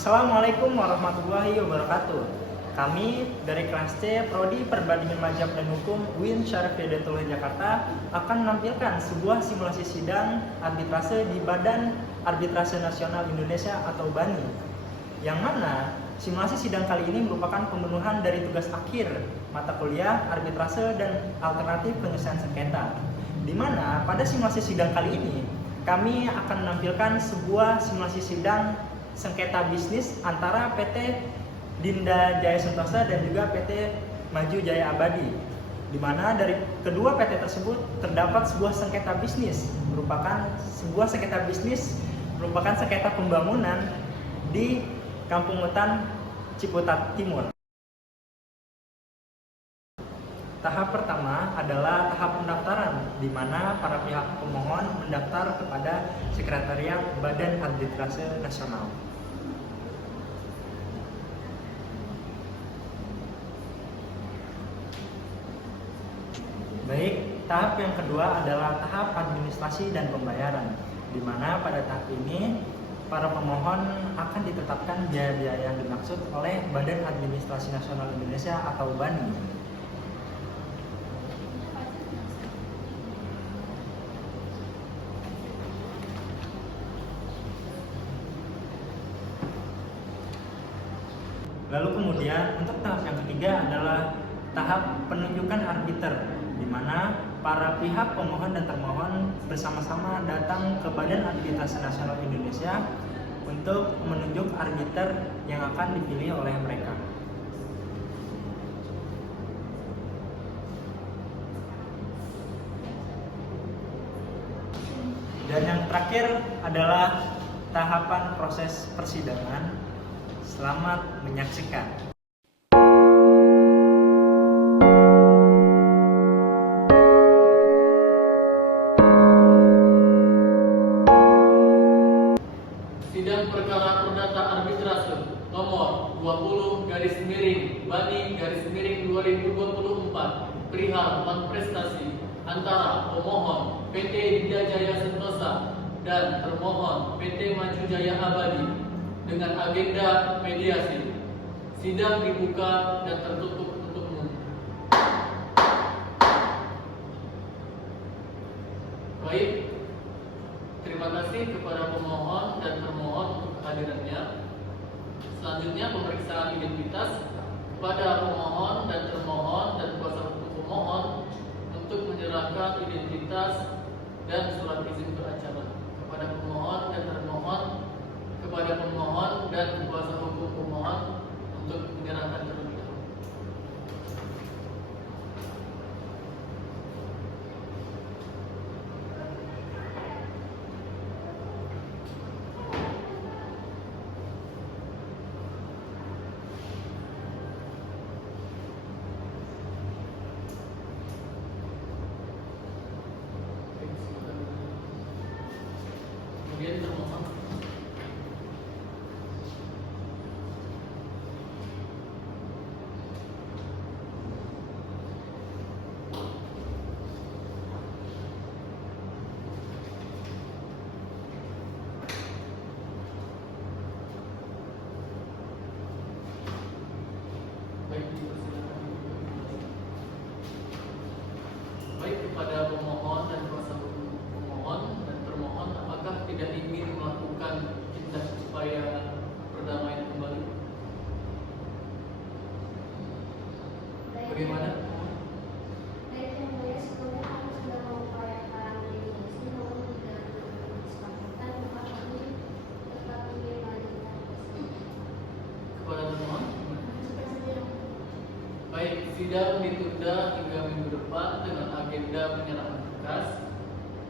Assalamualaikum warahmatullahi wabarakatuh. Kami dari kelas C Prodi Perbandingan Mazhab dan Hukum UIN Syarif Hidayatullah Jakarta akan menampilkan sebuah simulasi sidang arbitrase di Badan Arbitrase Nasional Indonesia atau BANI, yang mana simulasi sidang kali ini merupakan pemenuhan dari tugas akhir mata kuliah arbitrase dan alternatif penyelesaian sengketa, di mana pada simulasi sidang kali ini kami akan menampilkan sebuah simulasi sidang sengketa bisnis antara PT Dinda Jaya Sentosa dan juga PT Maju Jaya Abadi, di mana dari kedua PT tersebut terdapat sebuah sengketa bisnis merupakan sengketa pembangunan di Kampung Hutan Ciputat Timur. Tahap pertama adalah tahap pendaftaran, di mana para pihak pemohon mendaftar kepada Sekretariat Badan Arbitrase Nasional. Baik, tahap yang kedua adalah tahap administrasi dan pembayaran, di mana pada tahap ini para pemohon akan ditetapkan biaya-biaya yang dimaksud oleh Badan Administrasi Nasional Indonesia atau BANI. Lalu kemudian untuk tahap yang ketiga adalah tahap penunjukan arbiter, di mana para pihak pemohon dan termohon bersama-sama datang ke Badan Arbitrase Nasional Indonesia untuk menunjuk arbiter yang akan dipilih oleh mereka. Dan yang terakhir adalah tahapan proses persidangan. Selamat menyaksikan. Sidang perkara perdata arbitrase nomor 20/BANI/2024 perihal prestasi antara pemohon PT Dinda Jaya Sentosa dan termohon PT Maju Jaya Abadi dengan agenda mediasi. Sidang dibuka dan tertutup untuk umum. Baik, terima kasih kepada pemohon dan termohon untuk kehadirannya. Selanjutnya pemeriksaan identitas kepada pemohon dan termohon dan kuasa hukum pemohon untuk menyerahkan identitas dan surat izin beracara kepada pemohon dan termohon, kepada pemohon dan kuasa hukum pemohon untuk menyerahkan terlebih dahulu. Kemudian termohon. Baik, dipersilakan. Baik, kepada pemohon dan kuasa hukum pemohon dan termohon, apakah tidak ingin melakukan tindak upaya perdamaian kembali? Bagaimana? Baik, yang mulia, sebelumnya kami sudah mengupayakan mediasi, namun tidak disepakatan, maka kami tetap ingin melanjutkan proses. Kepada termohon? Sudah saja. Baik, sidang ditunda hingga minggu depan dengan agenda penyerahan berkas.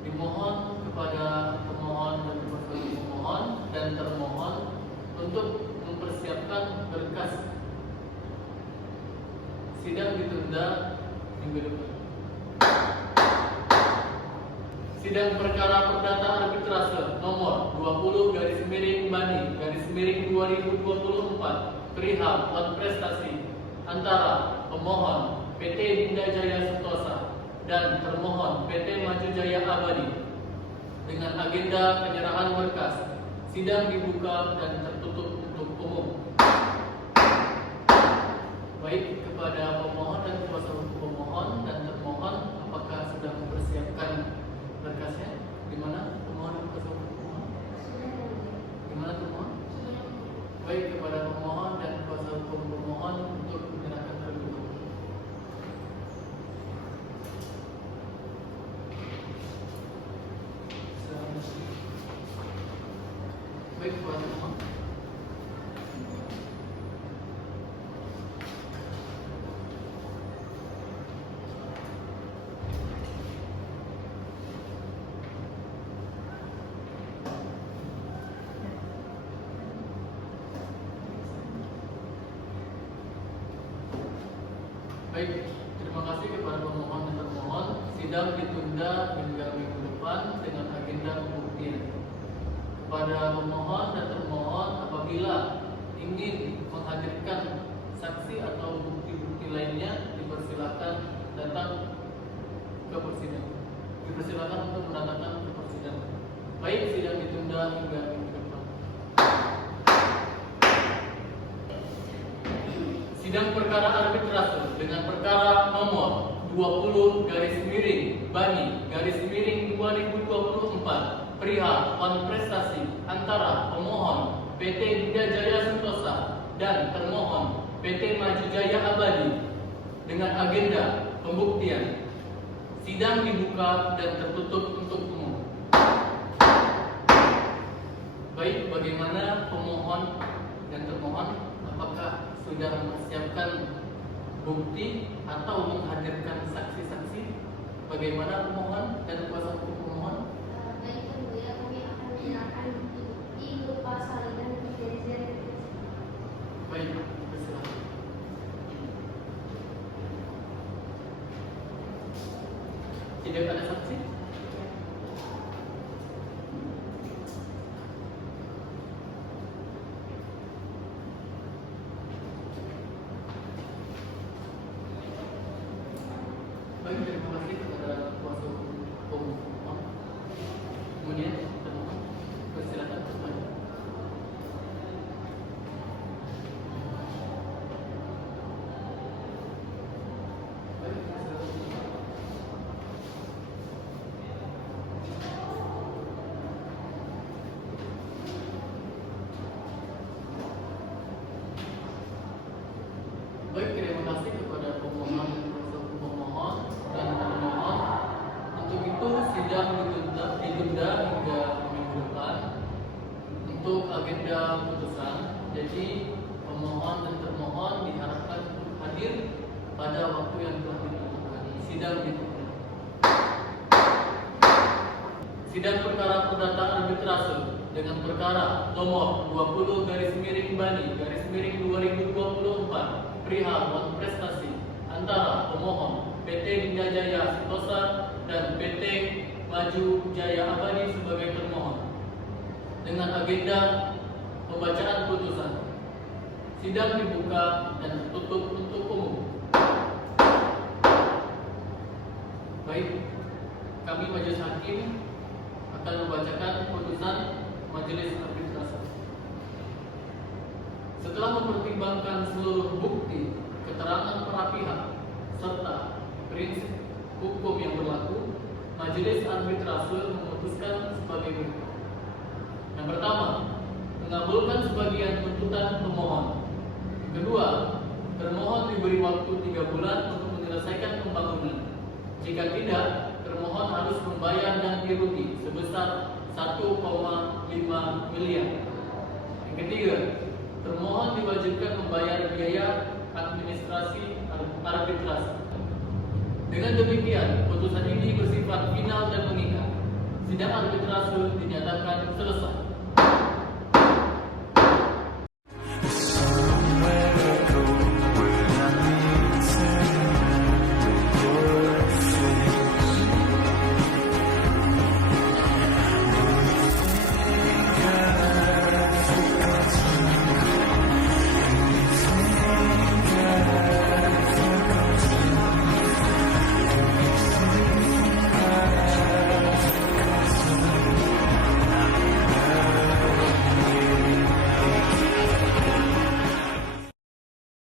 Dimohon kepada pemohon dan kuasa hukum pemohon dan termohon untuk mempersiapkan berkas. Sidang ditunda minggu depan. Sidang perkara perdata arbitrase nomor 20/BANI/2024 perihal prestasi antara pemohon PT Dinda Jaya Sentosa dan termohon PT Maju Jaya Abadi dengan agenda penyerahan berkas. Sidang dibuka dan tertutup untuk Baik, kepada pemohon dan kuasa hukum pemohon dan termohon, apakah sudah mempersiapkan berkasnya? Di mana pemohon dan kuasa hukum pemohon? Sudah yang mulia. Di mana termohon? Sudah yang mulia. Baik, kepada pemohon dan kuasa hukum pemohon untuk menyerahkan terlebih dahulu. Baik, kuasa pemohon. Baik, terima kasih kepada pemohon dan termohon. Sidang ditunda hingga minggu depan dengan agenda pembuktian. Kepada pemohon dan termohon, apabila ingin menghadirkan saksi atau bukti-bukti lainnya, dipersilakan datang ke persidangan. Dipersilakan untuk mendatangkan ke persidangan. Baik, sidang ditunda hingga minggu depan. Sidang perkara arbitrase dengan perkara nomor 20/Bani/2024 perihal konprestasi antara pemohon PT Dinda Jaya Sentosa dan termohon PT Maju Jaya Abadi dengan agenda pembuktian. Sidang dibuka dan tertutup untuk umum. Baik, bagaimana pemohon dan termohon? Apakah sudah mempersiapkan bukti atau menghadirkan saksi-saksi? Bagaimana pemohon dan kuasa hukum pemohon? Baik yang mulia, kami akan menyerahkan bukti berupa salinan perjanjian. Baik, persilakan. Tidak ada saksi? Baik, terima kasih kepada kuasa hukum pemohon. Kemudian termohon, persilakan kembali. Baik, persilakan. Baik, terima kasih kepada pemohon dan kuasa hukum pemohon dan termohon. Untuk itu sidang ditunda hingga minggu depan untuk agenda putusan. Jadi pemohon dan termohon diharapkan hadir pada waktu yang telah ditentukan. Sidang ditunda. Sidang perkara perdata arbitrase dengan perkara nomor 20/Bani/2024 perihal konprestasi antara pemohon PT Dinda Jaya Sentosa dan PT Maju Jaya Abadi sebagai termohon dengan agenda pembacaan putusan. Sidang dibuka dan tertutup untuk umum. Baik, kami majelis hakim akan membacakan putusan majelis arbitrase. Setelah mempertimbangkan seluruh bukti, keterangan para pihak, serta prinsip hukum yang berlaku, majelis arbitrase memutuskan sebagai berikut. Yang pertama, mengabulkan sebagian tuntutan pemohon. Yang kedua, termohon diberi waktu 3 bulan untuk menyelesaikan pembangunan. Jika tidak, termohon harus membayar ganti rugi sebesar 1,5 miliar. Yang ketiga, termohon diwajibkan membayar biaya administrasi arbitrase. Dengan demikian, putusan ini bersifat final dan mengikat. Sidang arbitrase dinyatakan selesai.